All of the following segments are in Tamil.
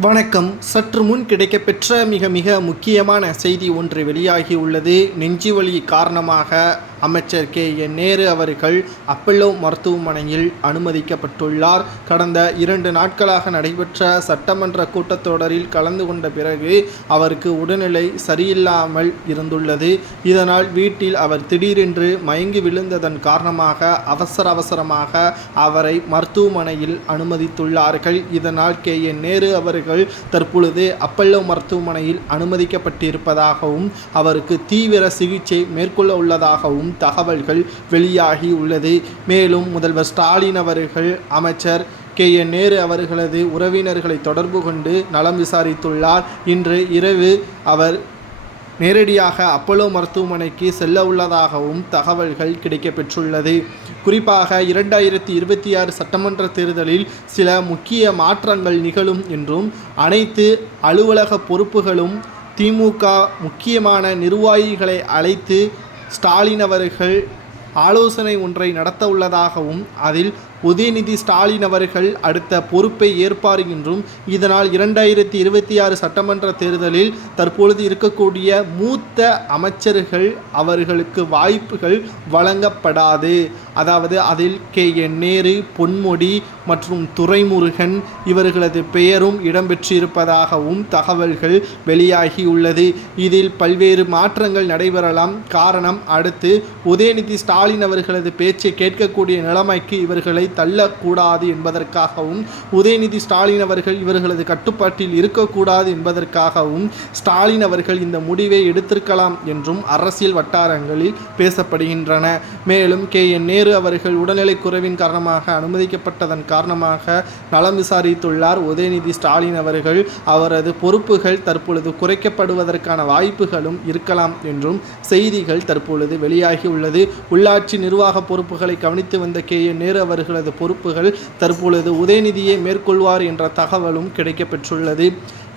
வணக்கம். சற்று முன் கிடைக்கப்பெற்ற மிக முக்கியமான செய்தி ஒன்று வெளியாகி உள்ளது. நெஞ்சுவலி காரணமாக அமைச்சர் KN நேரு அவர்கள் அப்பல்லோ மருத்துவமனையில் அனுமதிக்கப்பட்டுள்ளார். கடந்த 2 நாட்களாக நடைபெற்ற சட்டமன்ற கூட்டத்தொடரில் கலந்து கொண்ட பிறகு அவருக்கு உடல்நிலை சரியில்லாமல் இருந்துள்ளது. இதனால் வீட்டில் அவர் திடீரென்று மயங்கி விழுந்ததன் காரணமாக அவசரமாக அவரை மருத்துவமனையில் அனுமதித்துள்ளார்கள். இதனால் KN நேரு அவர்கள் தற்பொழுது அப்பல்லோ மருத்துவமனையில் அனுமதிக்கப்பட்டிருப்பதாகவும் அவருக்கு தீவிர சிகிச்சை மேற்கொள்ள உள்ளதாகவும் தகவல்கள் வெளியாகி உள்ளது. மேலும் முதல்வர் ஸ்டாலின் அவர்கள் அமைச்சர் KN நேரு அவர்களது உறவினர்களை தொடர்பு கொண்டு நலம் விசாரித்துள்ளார். இன்று இரவு அவர் நேரடியாக அப்பல்லோ மருத்துவமனைக்கு செல்ல உள்ளதாகவும் தகவல்கள் கிடைக்கப்பெற்றுள்ளது. குறிப்பாக 2026 சட்டமன்ற தேர்தலில் சில முக்கிய மாற்றங்கள் நிகழும் என்றும் அனைத்து அலுவலக பொறுப்புகளும் திமுக முக்கியமான நிர்வாகிகளை அழைத்து ஸ்டாலின் அவர்கள் ஆலோசனை ஒன்றை நடத்த உள்ளதாகவும் அதில் உதயநிதி ஸ்டாலின் அவர்கள் அடுத்த பொறுப்பை ஏற்பார் என்றும் இதனால் 2026 சட்டமன்ற தேர்தலில் தற்பொழுது இருக்கக்கூடிய மூத்த அமைச்சர்கள் அவர்களுக்கு வாய்ப்புகள் வழங்கப்படாது. அதாவது அதில் KN நேரு, பொன்முடி மற்றும் துரைமுருகன் இவர்களது பெயரும் இடம்பெற்றிருப்பதாகவும் தகவல்கள் வெளியாகியுள்ளது. இதில் பல்வேறு மாற்றங்கள் நடைபெறலாம். காரணம், அடுத்து உதயநிதி ஸ்டாலின் அவர்களது பேச்சை கேட்கக்கூடிய நிலைமைக்கு இவர்களை தள்ளக்கூடாது என்பதற்காகவும் உதயநிதி ஸ்டாலின் அவர்கள் இவர்களது கட்டுப்பாட்டில் இருக்கக்கூடாது என்பதற்காகவும் ஸ்டாலின் அவர்கள் இந்த முடிவை எடுத்திருக்கலாம் என்றும் அரசியல் வட்டாரங்களில் பேசப்படுகின்றன. மேலும் KN நேரு அவர்கள் உடல்நலை குறைவின் காரணமாக அனுமதிக்கப்பட்டதன் காரணமாக நலம் விசாரித்துள்ளார் உதயநிதி ஸ்டாலின் அவர்கள். அவரது பொறுப்புகள் தற்பொழுது குறைக்கப்படுவதற்கான வாய்ப்புகளும் இருக்கலாம் என்றும் செய்திகள் தற்பொழுது வெளியாகி உள்ளது. உள்ளாட்சி நிர்வாக பொறுப்புகளை கவனித்து வந்த KN நேரு அவர்களது பொறுப்புகள் தற்பொழுது உதயநிதியை மேற்கொள்வார் என்ற தகவலும் கிடைக்கப்பெற்றுள்ளது.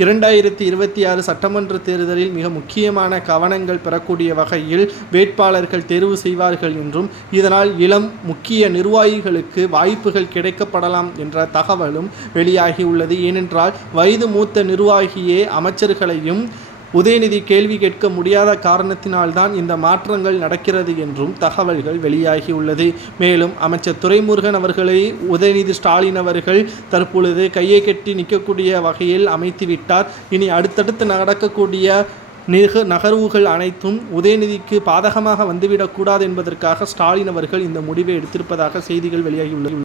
2026 சட்டமன்ற தேர்தலில் மிக முக்கியமான கவனங்கள் பெறக்கூடிய வகையில் வேட்பாளர்கள் தேர்வு செய்வார்கள் என்றும் இதனால் இளம் முக்கிய நிர்வாகிகளுக்கு வாய்ப்புகள் கிடைக்கப்படலாம் என்ற தகவலும் வெளியாகியுள்ளது. ஏனென்றால் வயது மூத்த நிர்வாகியே அமைச்சர்களையும் உதயநிதி கேள்வி கேட்க முடியாத காரணத்தினால்தான் இந்த மாற்றங்கள் நடக்கிறது என்றும் தகவல்கள் வெளியாகியுள்ளது. மேலும் அமைச்சர் துரைமுருகன் அவர்களை உதயநிதி ஸ்டாலின் அவர்கள் தற்பொழுது கையை கட்டி நிற்கக்கூடிய வகையில் அமைத்துவிட்டார். இனி அடுத்தடுத்து நடக்கக்கூடிய நகர்வுகள் அனைத்தும் உதயநிதிக்கு பாதகமாக வந்துவிடக்கூடாது என்பதற்காக ஸ்டாலின் அவர்கள் இந்த முடிவை எடுத்திருப்பதாக செய்திகள் வெளியாகியுள்ளது.